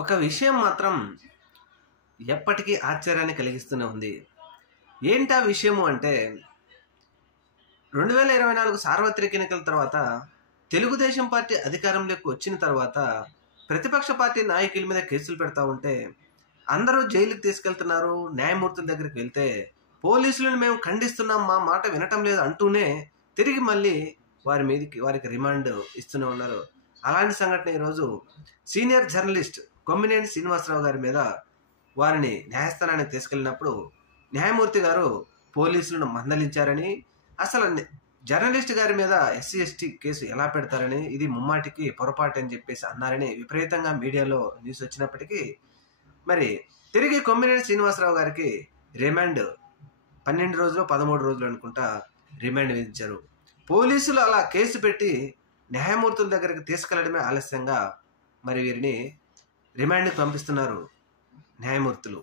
ఒక విషయం మాత్రం ఎప్పటికీ ఆశ్చర్యాన్ని కలిగిస్తూనే ఉంది. ఏంటా విషయము అంటే 2024 సార్వత్రిక ఎన్నికల తర్వాత తెలుగుదేశం పార్టీ అధికారంలోకి వచ్చిన తర్వాత ప్రతిపక్ష పార్టీ నాయకుల మీద కేసులు పెడతా ఉంటే అందరూ జైలుకి తీసుకెళ్తున్నారు. న్యాయమూర్తుల దగ్గరికి వెళ్తే పోలీసులను మేము ఖండిస్తున్నాం, మా మాట వినటం లేదు అంటూనే తిరిగి మళ్ళీ వారికి రిమాండ్ ఇస్తూనే ఉన్నారు. అలాంటి సంఘటన ఈరోజు సీనియర్ జర్నలిస్ట్ కొమ్మినేని శ్రీనివాసరావు గారి మీద వారిని న్యాయస్థానానికి తీసుకెళ్ళినప్పుడు న్యాయమూర్తి గారు పోలీసులను మందలించారని, అసలు జర్నలిస్ట్ గారి మీద ఎస్సీ ఎస్టీ కేసు ఎలా పెడతారని, ఇది ముమ్మాటికి పొరపాటు అని చెప్పేసి అన్నారని విపరీతంగా మీడియాలో న్యూస్ వచ్చినప్పటికీ మరి తిరిగి కొమ్మినేని శ్రీనివాసరావు గారికి రిమాండ్ 12 రోజులు 13 రోజులు అనుకుంటా రిమాండ్ విధించారు. పోలీసులు అలా కేసు పెట్టి న్యాయమూర్తుల దగ్గరికి తీసుకెళ్లడమే ఆలస్యంగా మరి వీరిని రిమాండ్కి పంపిస్తున్నారు న్యాయమూర్తులు.